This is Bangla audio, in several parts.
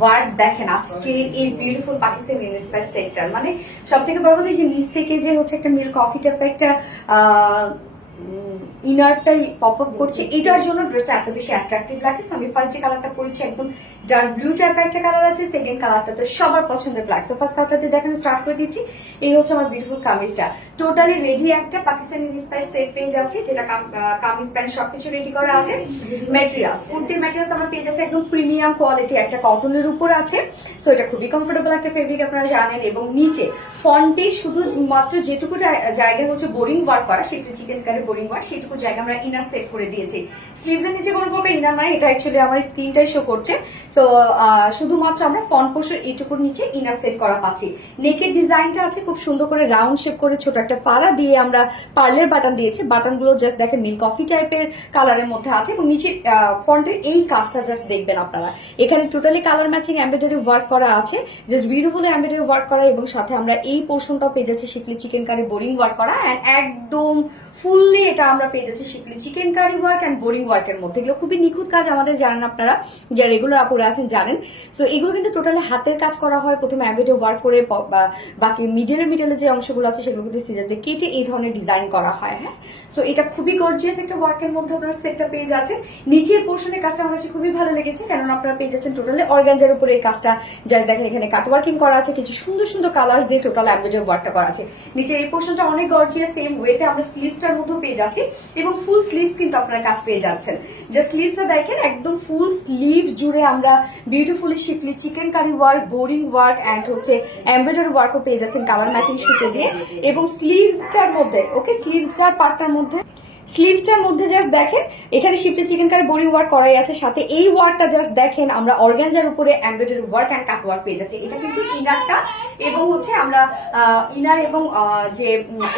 ওয়ার্ক দেখেন আজকে এই বিউটিফুল পাকিস্তানি ইন্সপায়ার সেক্টর, মানে সব থেকে বড় কথা যে নিচ থেকে যে হচ্ছে একটা মিল্ক কফি টাইপের একটা ইনারটাই পপ আপ করছে, এটার জন্য ড্রেসটা এত বেশি অ্যাট্রাকটিভ লাগে। আমি ফার্স্ট যে কালারটা পরেছি একদম ডার্ক ব্লু টাইপের একটা কালার আছে, সেকেন্ড কালারটা তো সবার পছন্দের ব্ল্যাক। সো ফার্স্ট কালারটা দিয়ে দেখানো স্টার্ট করে দিচ্ছি। এই হচ্ছে আমার বিউটিফুল কামিজটা, টোটালি রেডি একটা পাকিস্তানি ইন্সপায়ার সেট পেয়ে যাচ্ছি, যেটা কামিজ প্যান্ট সবকিছু রেডি করা আছে। ম্যাটেরিয়াল, কুর্তির ম্যাটেরিয়াল আমার পেয়ে যাচ্ছে একদম প্রিমিয়াম কোয়ালিটি, একটা কটনের উপর আছে। সো এটা খুবই কমফোর্টেবল একটা ফেব্রিক, আপনারা জানেন। এবং নিচে ফন্টে শুধুমাত্র যেটুকু জায়গা হচ্ছে বোরিং ওয়ার্ক করা, সেটা চিকেন কারি বোরিং ওয়ার্ক, সেটুকু জায়গা আমরা ইনার সেট করে দিয়েছি। স্লিভস এর নিচে কোনো প্রকার ইনার নাই, এটা অ্যাকচুয়ালি আমার স্ক্রিনটাই শো করছে। সো শুধুমাত্র আমরা ফ্রন্ট পোর্শন এইটুকুর নিচে ইনার সেট করা পাচ্ছি। নেকের ডিজাইনটা আছে খুব সুন্দর করে রাউন্ড শেপ করে ছোট একটা ফাড়া দিয়ে আমরা পার্লের বাটন দিয়েছি। বাটনগুলো জাস্ট দেখেন মিল্ক কফি টাইপের কালারের মধ্যে আছে। এবং নিচে ফ্রন্টের এই কাজটা জাস্ট দেখবেন আপনারা, এখানে totally colour matching embroidery work করা আছে, জাস্ট বিউটিফুল এমব্রয়ডারি ওয়ার্ক করা। এবং সাথে আমরা এই পোর্শনটাও পেয়ে যাচ্ছি schiffli chikankari boring work করা, এন্ড একদম ফুললি এটা আমরা পেয়ে যাচ্ছি schiffli chikankari work and boring ওয়ার্কের মধ্যে। এগুলো খুবই নিখুঁত কাজ, আমাদের জানেন আপনারা যারা রেগুলার আপুরা আছেন জানেন। সো এগুলো কিন্তু টোটালি হাতের কাজ করা হয়, প্রথমে এমব্রয়ডারি ওয়ার্ক করে বাকি মিডলে যে অংশগুলো আছে সেগুলো কিন্তু সিজার দিয়ে কেটে এই ধরনের ডিজাইন করা হয়। হ্যাঁ, সো এটা খুবই গর্জিয়াস একটা ওয়ার্কের মধ্যে আপনারা সেটটা পেয়ে যাচ্ছেন। নিচের পোর্শনের কাজটা আমার কাছে খুবই ভালো লেগেছে, কারণ আপনারা পেয়ে যাচ্ছেন টোটালি অর্গানজার উপরে এই কাজটা। জাস্ট দেখেন এখানে কাট ওয়ার্কিং করা আছে, কিছু সুন্দর সুন্দর কালার্স দিয়ে টোটাল এমব্রয়ডারি ওয়ার্কটা করা আছে। নিচের এই পোর্শনটা অনেক গর্জিয়াস, সেম ওয়েতে আমরা স্লিভসটার মধ্যে পেয়ে যাচ্ছি। এবং ফুল স্লিভস কিন্তু আপনারা কাজ পেয়ে যাচ্ছেন। যে স্লিভসটা দেখেন একদম ফুল স্লিভ জুড়ে আমরা beautifully schiffli chikankari work, boring work and হচ্ছে এমব্রয়ডারি ওয়ার্কও পেয়ে যাচ্ছেন কালার ম্যাচিং সুতো দিয়ে। এবং স্লিভসটার মধ্যে স্লিভসটার পার্টটার মধ্যে জাস্ট দেখেন এখানে শিফলি চিকেন কারি বোরিং ওয়ার্ক করাই আছে, সাথে এই ওয়ার্কটা জাস্ট দেখেন আমরা অর্গানজার উপরে embroidery work and cut work পেয়ে যাচ্ছি। এটা কিন্তু ইনারটা এবং হচ্ছে আমরা ইনার এবং যে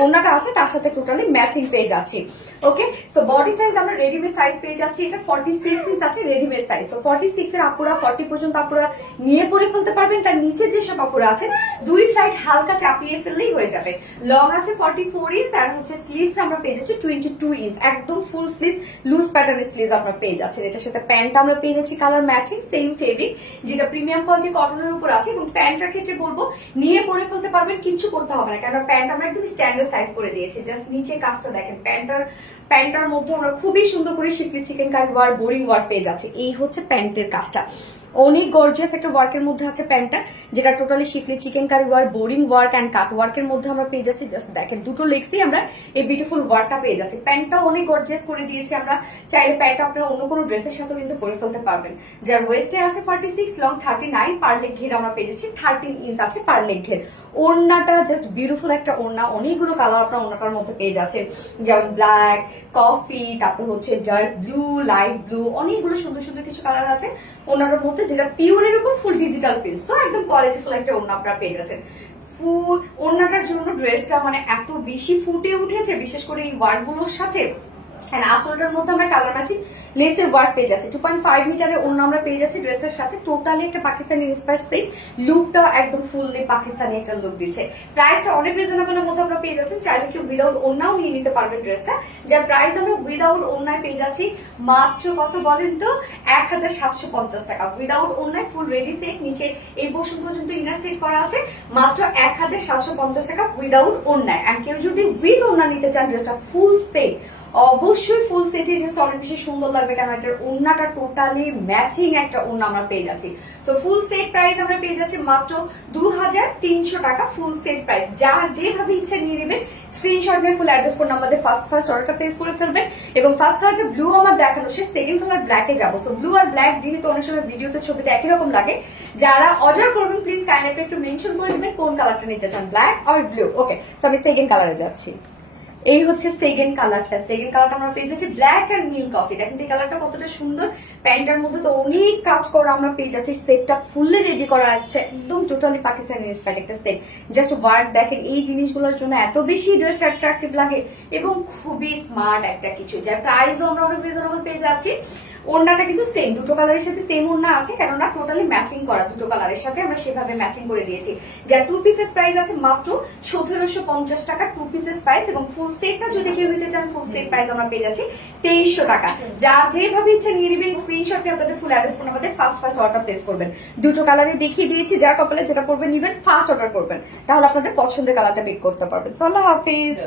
ওড়নাটা আছে তার সাথে টোটালি ম্যাচিং পেয়ে যাচ্ছি। ওকে, সো বডি সাইজ আমরা রেডিমেড সাইজ পেয়ে যাচ্ছি, এটা 46 ইঞ্চ আছে রেডিমেড সাইজ। সো 46 এর আপুরা 40 পর্যন্ত আপুরা নিয়ে পরে ফেলতে পারবেন। তার নিচে যেসব আপুরা আছেন দুই সাইড হালকা চাপিয়ে ফেললেই হয়ে যাবে। লং আছে 44 ইঞ্চ আর হচ্ছে স্লিভস আমরা পেয়ে যাচ্ছি 22 ইঞ্চ, একদম ফুল স্লিভ লুজ প্যাটার্নের স্লিভস আপনারা পেয়ে যাচ্ছেন। এটার সাথে প্যান্টটা আমরা পেয়ে যাচ্ছি কালার ম্যাচিং সেম ফেব্রিক, যেটা প্রিমিয়াম কোয়ালিটি কটনের উপর আছে। এবং প্যান্টটার ক্ষেত্রে বলবো নিয়ে পরে ফেলতে পারবেন, কিছু করতে হবে না, কারণ প্যান্ট আমরা একদম স্ট্যান্ডার্ড সাইজ করে দিয়েছি। জাস্ট নিচে কাজটা দেখেন, প্যান্টটার মধ্যে আমরা খুবই সুন্দর করে schiffli chikankari work, boring work পেয়ে যাচ্ছে। এই হচ্ছে প্যান্টের কাজটা, অনেক গর্জিয়াস একটা ওয়ার্কের মধ্যে আছে প্যান্টটা, যেটা totally schiffli chikankari work, boring work and cut ওয়ার্কের মধ্যে আমরা পেয়ে যাচ্ছি। জাস্ট দেখেন দুটো লেগসেই আমরা এই বিউটিফুল ওয়ার্কটা পেয়ে যাচ্ছি। প্যান্টটা অনেক গর্জিয়াস করে দিয়েছি আমরা, চাইলে প্যান্টটা আপনারা অন্য কোনো ড্রেসের সাথে কিন্তু পরে ফেলতে পারবেন। যার ওয়েস্টে আছে 46, লং 39, পার লেগ ঘের আমরা পেয়ে যাচ্ছি 13 ইঞ্চ আছে পার লেগ ঘের। ওড়নাটা জাস্ট বিউটিফুল একটা ওড়না, অনেকগুলো কালার আপনারা ওড়নাটার মধ্যে পেয়ে যাচ্ছেন, যেমন ব্ল্যাক, কফি, তারপর হচ্ছে ডার্ক ব্লু, লাইট ব্লু, অনেকগুলো সুন্দর সুন্দর কিছু কালার আছে ওড়নাটার মধ্যে, যেটা পিওরের উপর ফুল ডিজিটাল প্রিন্ট। তো একদম কোয়ালিটিফুল একটা ওড়না আপনারা পেয়ে যাচ্ছেন। ফুল ওড়নাটার জন্য ড্রেসটা মানে এত বেশি ফুটে উঠেছে, বিশেষ করে এই ওয়ার্কগুলোর সাথে। আঁচলটার মধ্যে আমরা কালার ম্যাচিং লেসের ওয়ার্ক পেয়ে যাচ্ছি, 2.5 মিটারের ওড়না আমরা পেয়ে যাচ্ছি ড্রেসের সাথে। টোটালি একটা পাকিস্তানি ইন্সপায়ার সেট, লুকটা একদম ফুললি পাকিস্তানি একটা লুক দিচ্ছে। প্রাইসটা অনেক রিজনেবলের মধ্যে আমরা পেয়ে যাচ্ছি, চাইলে কেউ উইদাউট ওড়নাও নিয়ে নিতে পারবেন ড্রেসটা। যার প্রাইস আমরা উইদাউট ওড়নায় পেয়ে যাচ্ছি মাত্র কত বলেন তো, 1750 টাকা। উইদাউট ওড়নায় ফুল রেডি সেট, নিচে এই পোর্শন পর্যন্ত ইনার সেট করা আছে, মাত্র 1750 টাকা উইদাউট ওড়নায়। আর কেউ যদি উইথ ওড়না নিতে চান ড্রেসটা ফুল সেট, অবশ্যই ফুল সেটের ড্রেসটা অনেক বেশি সুন্দর লাগবে, কারণ এটার ওড়নাটা টোটালি ম্যাচিং একটা ওড়না আমরা পেয়ে যাচ্ছি। সো ফুল সেট প্রাইস আমরা পেয়ে যাচ্ছি মাত্র 2300 টাকা ফুল সেট প্রাইস। যা যেভাবে ইচ্ছা নিয়ে নেবেন, স্ক্রিনশট নিয়ে ফুল অ্যাড্রেস ফোন নাম্বার দিয়ে ফার্স্ট অর্ডারটা প্লেস করে ফেলবেন। এবং ফার্স্ট কালারটা ব্লু আমার দেখানো শেষ, সেকেন্ড কালার ব্ল্যাকে যাবো। সো ব্লু আর ব্ল্যাক যেহেতু অনেক সময় ভিডিওতে ছবিতে একই রকম লাগে, যারা অর্ডার করবেন প্লিজ কাইন্ডলি একটু মেনশন করে দেবেন কোন কালারটা নিতে চান, ব্ল্যাক আর ব্লু। ওকে, সো আমি সেকেন্ড কালারে যাচ্ছি। এই হচ্ছে সেকেন্ড কালারটা আমরা পেয়ে যাচ্ছি ব্ল্যাক আর নীল কফি। দেখেন এই কালারটা কতটা সুন্দর, প্যান্টের মধ্যে তো অনেক কাজ করা আমরা পেয়ে যাচ্ছি। সেটটা ফুললি রেডি করা আছে, একদম টোটালি পাকিস্তানি ইন্সপায়ার্ড একটা সেট। জাস্ট ওয়ার্ক দেখেন, এই জিনিসগুলোর জন্য এত বেশি ড্রেসটা অ্যাট্রাকটিভ লাগে এবং খুবই স্মার্ট একটা কিছু, যার প্রাইসও আমরা অনেক রিজনেবল পেয়ে যাচ্ছি। ওড়নাটা কিন্তু সেম, দুটো কালারের সাথে সেম ওড়না আছে, কেননা টোটালি ম্যাচিং করা দুটো কালারের সাথে আমরা সেভাবে ম্যাচিং করে দিয়েছি। যার টু পিসেস প্রাইস আছে মাত্র 1750 টাকা টু পিসেস প্রাইস, এবং ফুল সেটটা যদি কেউ নিতে চান ফুল সেট প্রাইস আমরা পেয়ে যাচ্ছি 2300 টাকা। যার যেভাবে ইচ্ছা নিয়ে নেবেন, স্ক্রিনশট দিয়ে আপনাদের ফুল অ্যাড্রেস ফোন আমাদের ফার্স্ট অর্ডার প্লেস করবেন। দুটো কালারে দেখিয়ে দিয়েছি, যার কপালে যেটা পড়বেন নিবেন, ফার্স্ট অর্ডার করবেন, তাহলে আপনাদের পছন্দের কালারটা পিক করতে পারবেন। আল্লাহ হাফিজ।